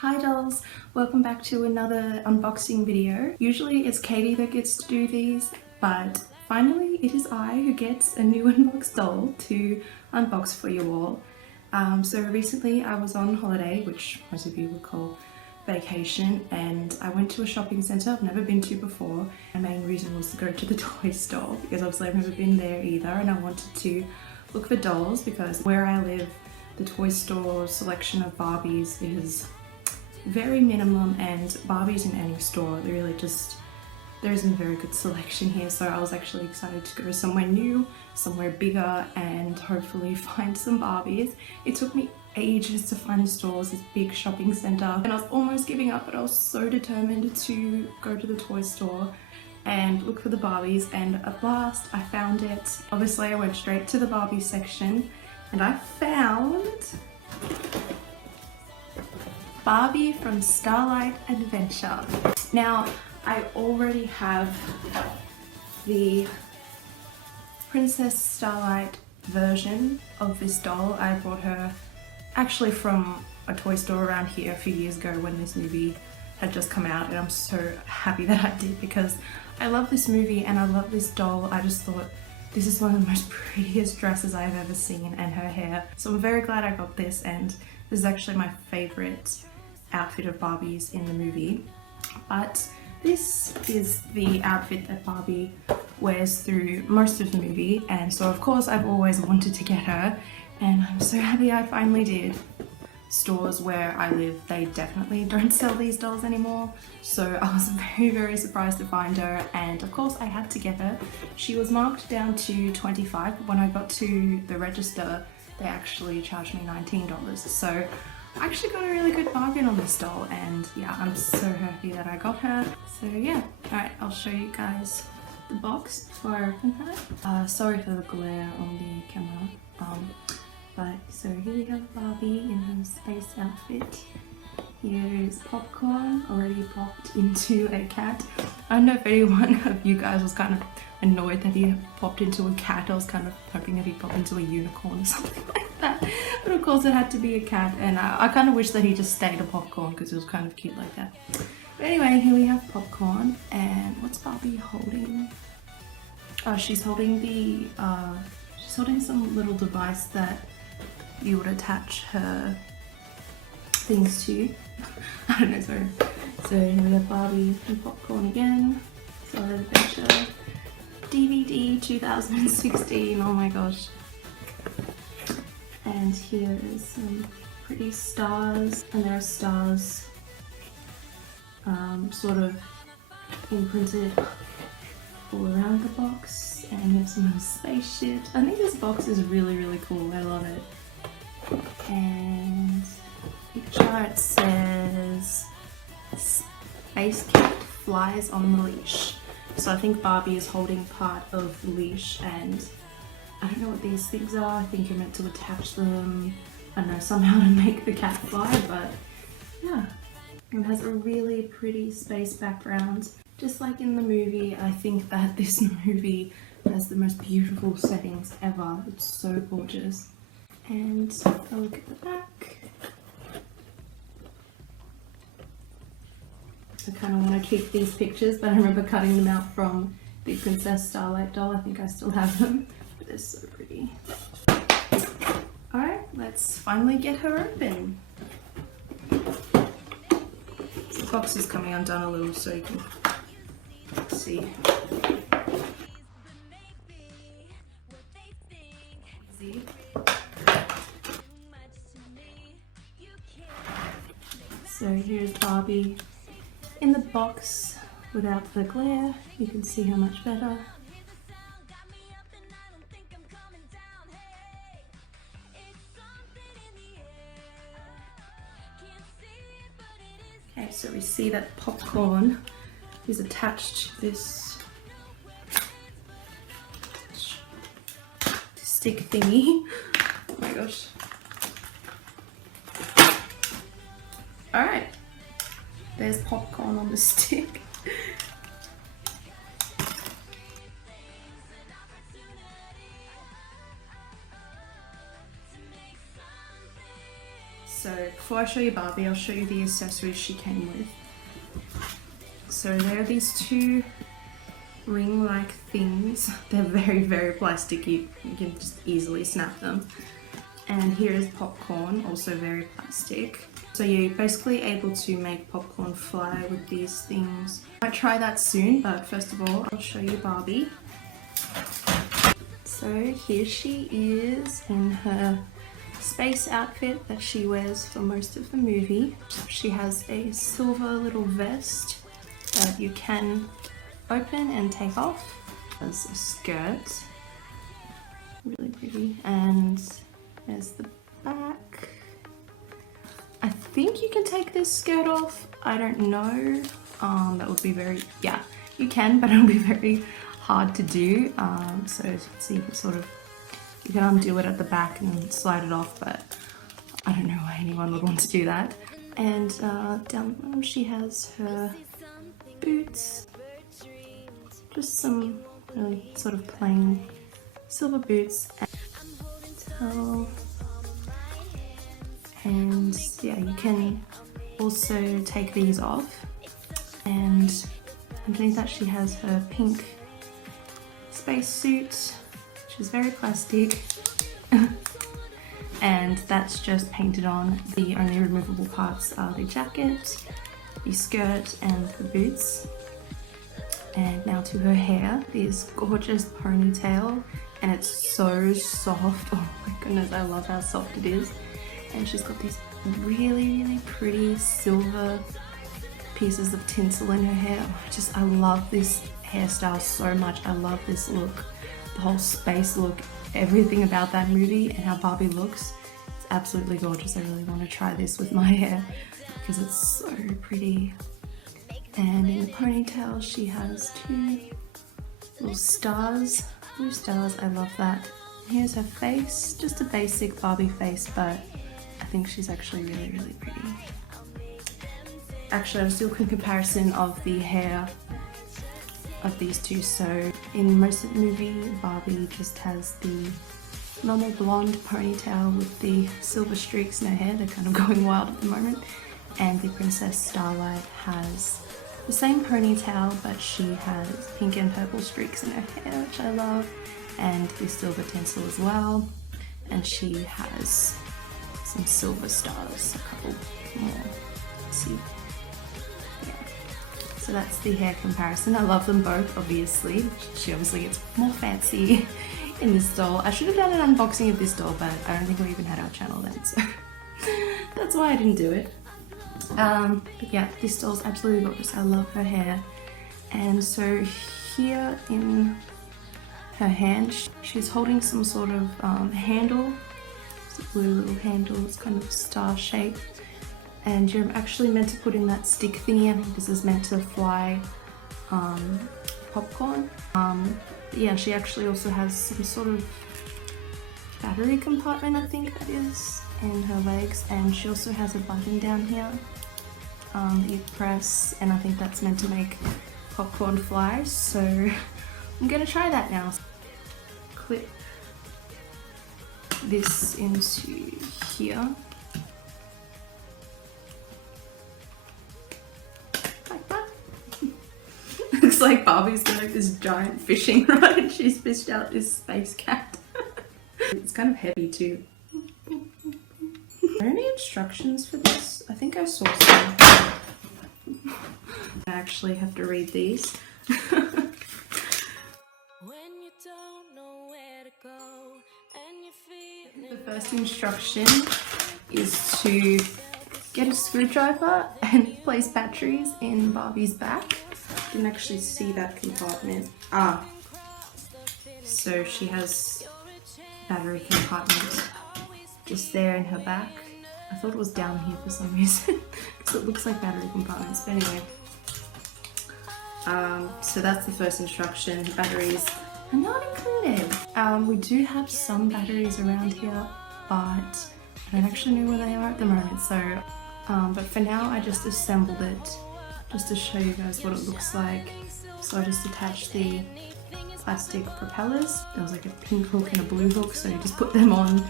Hi dolls, welcome back to another unboxing video. Usually it's Katie that gets to do these, but finally it is I who gets a new unboxed doll to unbox for you all. So recently I was on holiday, which most of you would call vacation, and I went to a shopping centre I've never been to before. My main reason was to go to the toy store because obviously I've never been there either, and I wanted to look for dolls because where I live the toy store selection of Barbies is very minimum, and Barbies in any store, they really just, there isn't a very good selection here. So I was actually excited to go somewhere new, somewhere bigger, and hopefully find some Barbies. It took me ages to find the stores, this big shopping centre, and I was almost giving up, but I was so determined to go to the toy store and look for the Barbies, and at last I found it. Obviously I went straight to the Barbie section and I found Barbie from Starlight Adventure. Now, I already have the Princess Starlight version of this doll. I bought her actually from a toy store around here a few years ago when this movie had just come out, and I'm so happy that I did because I love this movie and I love this doll. I just thought this is one of the most prettiest dresses I've ever seen, and her hair. So I'm very glad I got this, and this is actually my favourite outfit of Barbie's in the movie. But this is the outfit that Barbie wears through most of the movie, and so of course I've always wanted to get her, and I'm so happy I finally did. Stores where I live, they definitely don't sell these dolls anymore, so I was very surprised to find her, and of course I had to get her. She was marked down to $25, but when I got to the register they actually charged me $19, so I actually got a really good bargain on this doll, and yeah, I'm so happy that I got her. So yeah, alright, I'll show you guys the box before I open her. Sorry for the glare on the camera. But so here we have Barbie in her space outfit. Here is popcorn already popped into a cat. I don't know if anyone of you guys was kind of annoyed that he popped into a cat. I was kind of hoping that he'd pop into a unicorn or something like that. But of course it had to be a cat, and I kind of wish that he just stayed a popcorn because it was kind of cute like that. But anyway, here we have popcorn, and what's Barbie holding? Oh, she's holding the, she's holding some little device that you would attach her things to. I don't know, sorry. So here we have Barbie and popcorn again. Starlight Adventure DVD 2016, oh my gosh. And here is some pretty stars, and there are stars sort of imprinted all around the box, and you have some little spaceships. I think this box is really cool, I love it. And picture, it says Space Cat flies on the leash. So I think Barbie is holding part of the leash, and I don't know what these things are. I think you're meant to attach them, I don't know, somehow to make the cat fly, but yeah. It has a really pretty space background. Just like in the movie, I think that this movie has the most beautiful settings ever. It's so gorgeous. And a look at the back. I kind of want to keep these pictures, but I remember cutting them out from the Princess Starlight doll. I think I still have them, but they're so pretty. Alright, let's finally get her open. The box is coming undone a little so you can see. See? So here's Barbie in the box without the glare. You can see her much better. Okay, so we see that popcorn is attached to this stick thingy. Oh my gosh. Alright, there's popcorn on the stick. So before I show you Barbie, I'll show you the accessories she came with. So there are these two ring-like things. They're very, very plasticky. You can just easily snap them. And here is popcorn, also very plastic. So you're basically able to make popcorn fly with these things. I might try that soon, but first of all, I'll show you Barbie. So here she is in her space outfit that she wears for most of the movie. She has a silver little vest that you can open and take off. There's a skirt, really pretty, and there's the back. I think you can take this skirt off, I don't know. That would be very, yeah, you can, but it'll be very hard to do. So as you can see, you can sort of, you can undo it at the back and slide it off, but I don't know why anyone would want to do that. And down she has her boots, just some really sort of plain silver boots. And yeah, you can also take these off, and underneath that she has her pink space suit, which is very plastic. And that's just painted on. The only removable parts are the jacket, the skirt, and the boots. And now to her hair, this gorgeous ponytail, and it's so soft. Oh my goodness, I love how soft it is. And she's got these really, really pretty silver pieces of tinsel in her hair. I love this hairstyle so much. I love this look, the whole space look, everything about that movie and how Barbie looks. It's absolutely gorgeous. I really want to try this with my hair because it's so pretty. And in the ponytail she has two little stars, blue stars. I love that. Here's her face, just a basic Barbie face, but I think she's actually really, really pretty. Actually, I'll do a quick comparison of the hair of these two. So in most of the movie, Barbie just has the normal blonde ponytail with the silver streaks in her hair. They're kind of going wild at the moment. And the Princess Starlight has the same ponytail, but she has pink and purple streaks in her hair, which I love, and the silver tinsel as well. And she has some silver stars, a couple more. Let's see. Yeah. So that's the hair comparison. I love them both, obviously. She obviously gets more fancy in this doll. I should have done an unboxing of this doll, but I don't think we even had our channel then, so that's why I didn't do it. But yeah, this doll's absolutely gorgeous. I love her hair. And so here in her hand, she's holding some sort of handle. It's a blue little handle. It's kind of star shape. And you're actually meant to put in that stick thingy. I think this is meant to fly popcorn. Yeah, she actually also has some sort of battery compartment, I think that is, in her legs. And she also has a button down here that you press, and I think that's meant to make popcorn fly. So I'm gonna try that now. Clip this into here. Like that. Looks like Barbie's got like this giant fishing rod and she's fished out this space cat. It's kind of heavy too. Are there any instructions for this? I think I saw some. I actually have to read these. The first instruction is to get a screwdriver and place batteries in Barbie's back. Didn't actually see that compartment. Ah, so she has battery compartment just there in her back. I thought it was down here for some reason because it looks like battery compartments, but anyway. So that's the first instruction. Batteries are not included. We do have some batteries around here, but I don't actually know where they are at the moment. So, but for now I just assembled it just to show you guys what it looks like. So I just attached the plastic propellers. There was like a pink hook and a blue hook, so you just put them on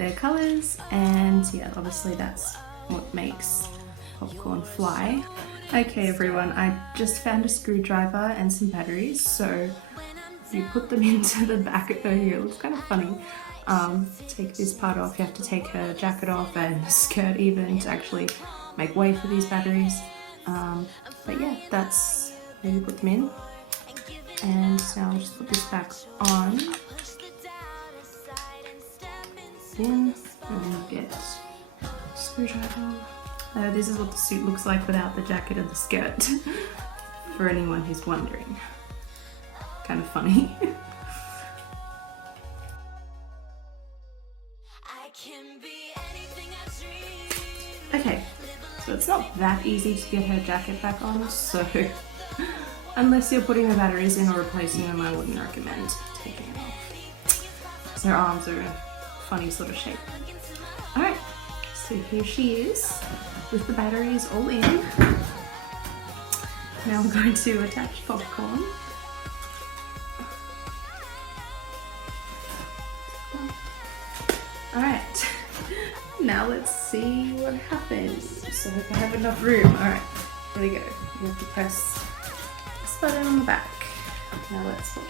their colors, and yeah, obviously that's what makes popcorn fly. Okay everyone, I just found a screwdriver and some batteries, so you put them into the back of her here. It looks kind of funny. Take this part off, you have to take her jacket off and the skirt even to actually make way for these batteries. But yeah, that's where you put them in. And now I'll just put this back on. In, and get a screwdriver. This is what the suit looks like without the jacket and the skirt, for anyone who's wondering. Kind of funny. Okay, so it's not that easy to get her jacket back on, so unless you're putting the batteries in or replacing them, I wouldn't recommend taking it off, because her arms are in a funny sort of shape. Alright, so here she is with the batteries all in. Now we're going to attach popcorn. Alright, now let's see what happens. So if I have enough room. Alright, here we go. You have to press this button on the back. Now let's watch.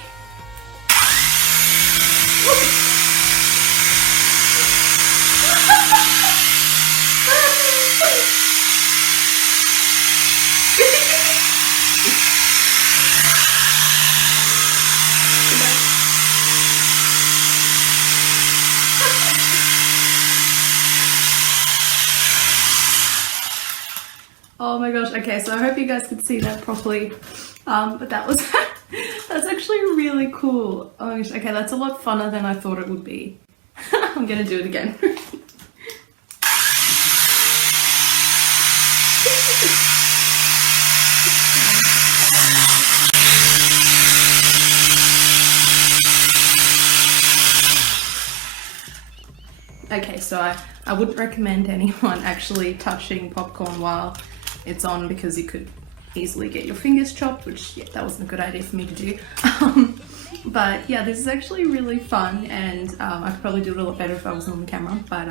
Oh my gosh, okay, so I hope you guys could see that properly, but that was, that's actually really cool. Oh my gosh, okay, that's a lot funner than I thought it would be. I'm gonna do it again. Okay, so I wouldn't recommend anyone actually touching popcorn while it's on, because you could easily get your fingers chopped, which yeah, that wasn't a good idea for me to do. But yeah, this is actually really fun, and I could probably do it a lot better if I was on the camera, but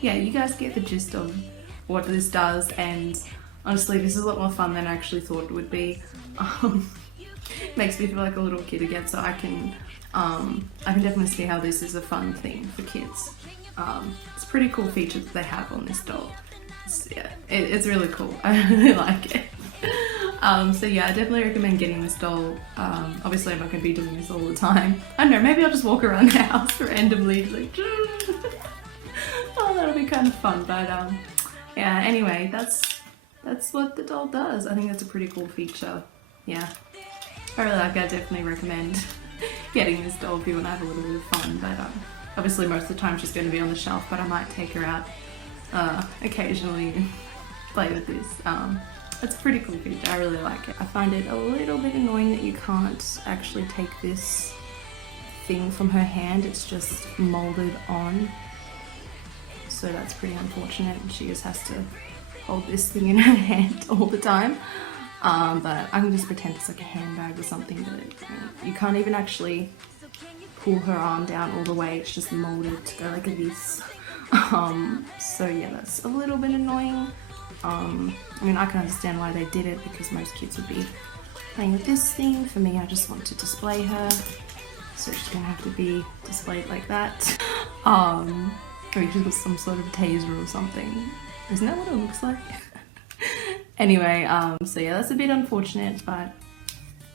yeah, you guys get the gist of what this does, and honestly this is a lot more fun than I actually thought it would be. Makes me feel like a little kid again, so I can definitely see how this is a fun thing for kids. It's a pretty cool feature that they have on this doll. It's really cool. I really like it. So yeah, I definitely recommend getting this doll. Obviously I'm not going to be doing this all the time. I don't know, maybe I'll just walk around the house randomly, just like, oh, that'll be kind of fun. But yeah, anyway, that's what the doll does. I think that's a pretty cool feature. Yeah, I really like it. I definitely recommend getting this doll if you want to have a little bit of fun. But obviously most of the time she's going to be on the shelf, but I might take her out occasionally and play with this. It's a pretty cool feature. I really like it. I find it a little bit annoying that you can't actually take this thing from her hand. It's just molded on, so that's pretty unfortunate. She just has to hold this thing in her hand all the time. But I can just pretend it's like a handbag or something, but you can't even actually pull her arm down all the way. It's just molded to go like this. So yeah, that's a little bit annoying. I mean, I can understand why they did it, because most kids would be playing with this thing. For me, I just want to display her, so she's gonna have to be displayed like that. Maybe she's got some sort of taser or something. Isn't that what it looks like? Anyway, so yeah, that's a bit unfortunate, but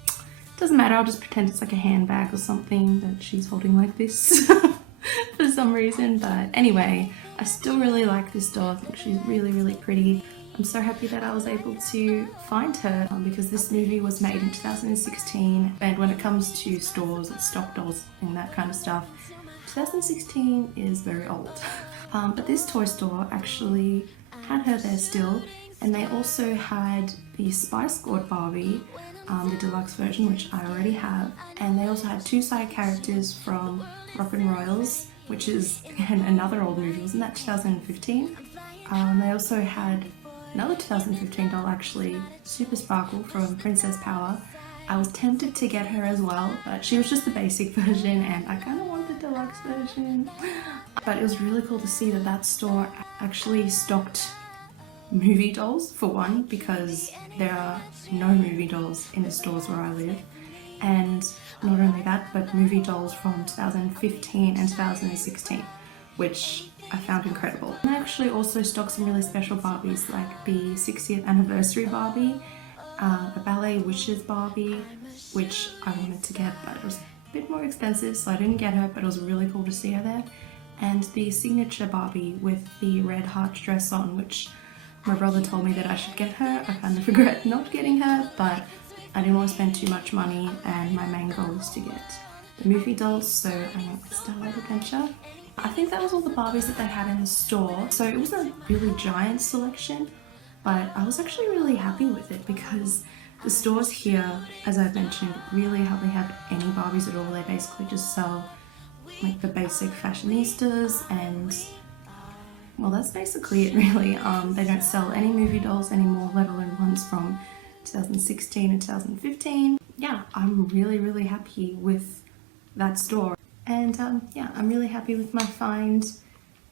it doesn't matter. I'll just pretend it's like a handbag or something that she's holding like this for some reason. But anyway, I still really like this doll. I think she's really, really pretty. I'm so happy that I was able to find her, because this movie was made in 2016, and when it comes to stores and stock dolls and that kind of stuff, 2016 is very old. But this toy store actually had her there still, and they also had the Spice Squad Barbie, the deluxe version, which I already have, and they also had two side characters from Rock and Royals, which is again another old movie. Wasn't that 2015? They also had another 2015 doll, actually, Super Sparkle from Princess Power. I was tempted to get her as well, but she was just the basic version, and I kind of wanted deluxe version. But it was really cool to see that that store actually stocked movie dolls, for one, because there are no movie dolls in the stores where I live. And not only that, but movie dolls from 2015 and 2016, which I found incredible. And I actually also stocked some really special Barbies, like the 60th anniversary Barbie, the Ballet Witches Barbie, which I wanted to get, but it was a bit more expensive, so I didn't get her, but it was really cool to see her there. And the signature Barbie with the red heart dress on, which my brother told me that I should get her. I kind of regret not getting her, but I didn't want to spend too much money, and my main goal is to get the movie dolls, so I went with Starlight Adventure. I think that was all the Barbies that they had in the store, so it was a really giant selection, but I was actually really happy with it because the stores here, as I've mentioned, really hardly have any Barbies at all. They basically just sell like the basic fashionistas, and well, that's basically it really. They don't sell any movie dolls anymore, let alone ones from 2016 and 2015. Yeah, I'm really happy with that store. And yeah, I'm really happy with my find.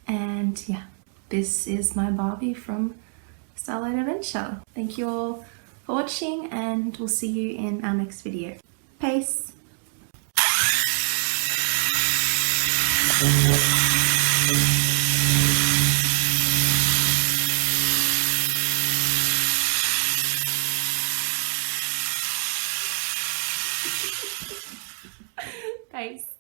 And yeah, this is my Barbie from Starlight Adventure. Thank you all for watching, and we'll see you in our next video. Peace! Peace.